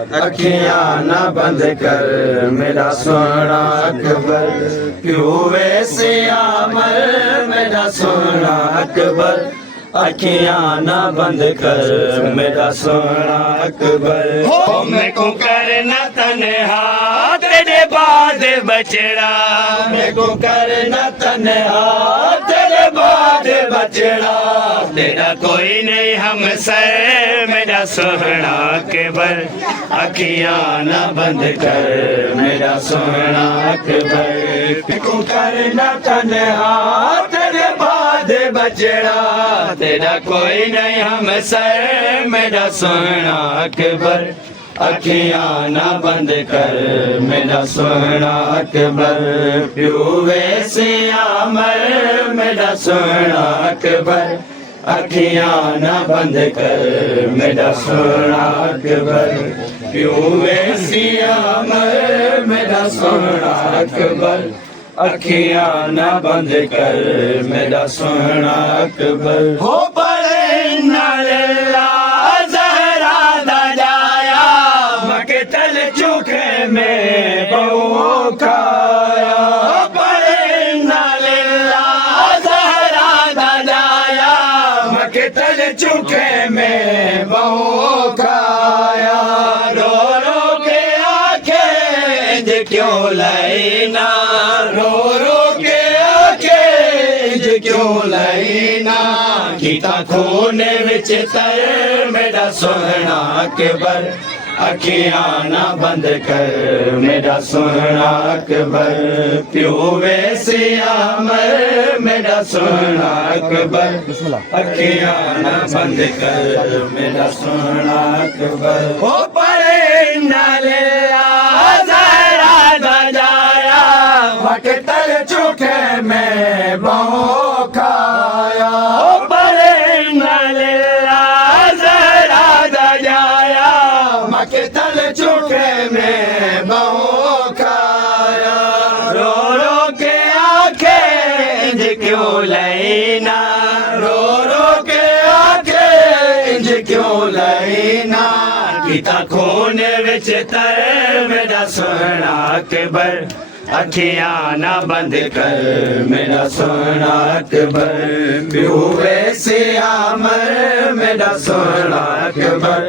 अखियां ना बंद कर मेरा सोना अकबर, क्यों वैसे अमर मेरा सोना अकबर, अखियां ना बंद कर मेरा सोना अकबर। हो मैं को करना तन्हा तेरे बाद बचड़ा, मैं को करना तन्हा तेरे बाद बचड़ा, तेरा कोई नहीं हम सर मेरा सोना अकबर, अखियां ना बंद कर मेरा सोना अकबर, मैं को करना तन्हा तेरे बाद बचड़ा, तेरा कोई नहीं हम सर मेरा सोना अकबर, अखियां ना बंद कर मेरा सोना अकबर, प्यू वैसे अमर मेरा सोना अकबर, अखियां ना बंद कर मेरा सोना अकबर, प्यू वैसे अमर मेरा सोना अकबर, अखियां ना बंद कर मेरा सोना अकबर। हो पड़े नल्ला ज़हरा दा जाया, मकतल चूखे में बहु खाया, हो पड़े नल्ला ज़हरा दा जाया, मकतल चूखे में बहु खाया, रो रो के आंखें क्यों लैना, रो रो के आंखें क्यों लैना, कीता खून विच तर मेरा सोना अकबर, अखियां ना बंद कर मेरा सोना अकबर, प्यू वैसे अमर मेरा सोना अकबर, अखियां ना बंद कर मेरा सोना अकबर। हो पड़े नाले ज़हरा दा जाया, मकतल चूखे में बहु खाया, हो पड़े नाले ज़हरा दा जाया, मकतल चूखे में बहु खाया, रो रो के आंखें क्यों लैना, रो रो के आंखें क्यों लैना, कीता खून विच तर मेरा सोना अकबर, अखियां ना बंद कर मेरा सोना अकबर, प्यू वैसे अमर मेरा सोना अकबर,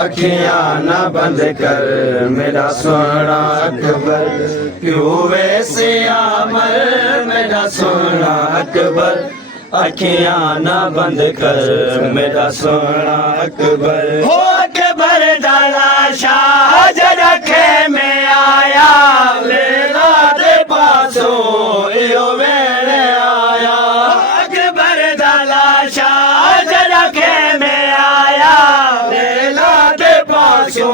अखियां ना बंद कर मेरा सोना अकबर, प्यू वैसे अमर मेरा सोना अकबर, अखियां ना बंद कर मेरा सोना अकबर। हो अकबर दाला शाह जरखे में आया, लेला दे पासो यो वेले आया, अकबर दाला शाह जरखे में आया, लेला दे पासो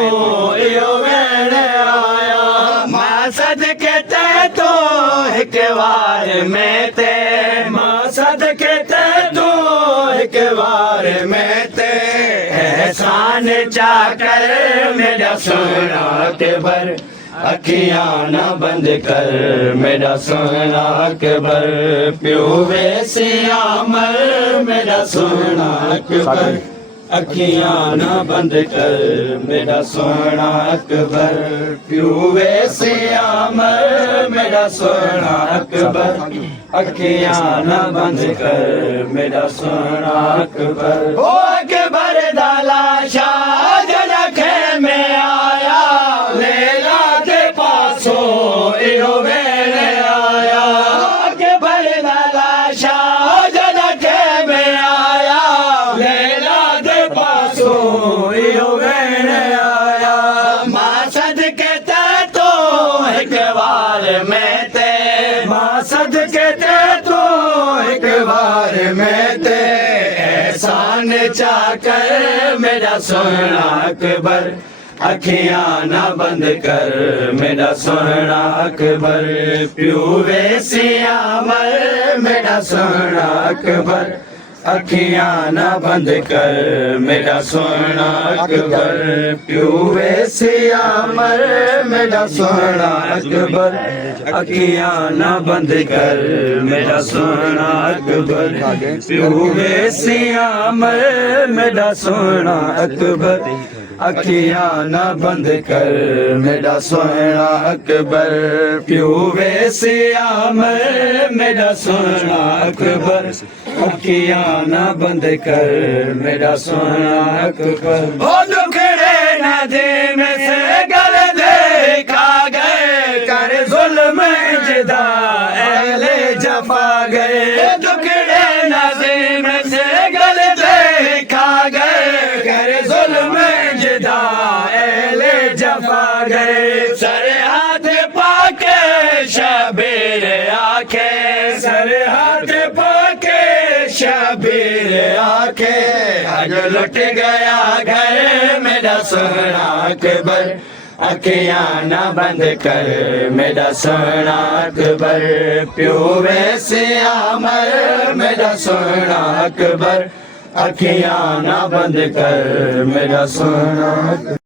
यो वेले आया, मां सदके ते तो एक बार में ते, मां सदके ते तो एक बार में ते, एहसान चाकर मेरा सोना अकबर, अखियां ना बंद कर मेरा सोना अकबर, प्यू वैसे अमर मेरा सोना अकबर, अखियां ना बंद कर मेरा सोना अकबर, प्यू वैसे अमर मेरा सोना अकबर, अखियां ना बंद कर मेरा सोना अकबर। हो अकबर दाला शाह जरखे में आया, लेला दे पासो यो वेले आया, अकबर दाला शाह जरखे में आया, लेला दे पासो यो वेले आया, मां सदके ते तो एक बार में ते, मां सदके ते तो एक बार में ते, एहसान चाकर मेरा सोना अकबर, अखियां ना बंद कर मेरा सोना अकबर, प्यू वैसे अमर मेरा सोना अकबर, अखियां ना बंद कर मेरा सोना अकबर, प्यू वैसे अमर मेरा सोना अकबर, अखियां ना बंद कर मेरा सोना अकबर, प्यू वैसे अमर मेरा सोना अकबर, अखियां ना बंद कर मेरा सोना अकबर प्यू वैसे अमर मेरा सोना अकबर अखियां ना बंद कर मेरा सोना अकबर ओ दुखड़े नदी में से गल देखा गए कर जुल्म जुदा अहले जफा गए दुखड़े नदी में से गल देखा गए कर जुल्म जुदा अहले जफा गए सर हाथ पाके शबीर आखे सर हाथ पाके शबीर आखे आज लुट गया घर मेरा सोना अकबर अखियां ना बंद कर मेरा सोना अकबर प्यू वैसे अमर मेरा सोना अकबर अखियां ना बंद कर मेरा सोना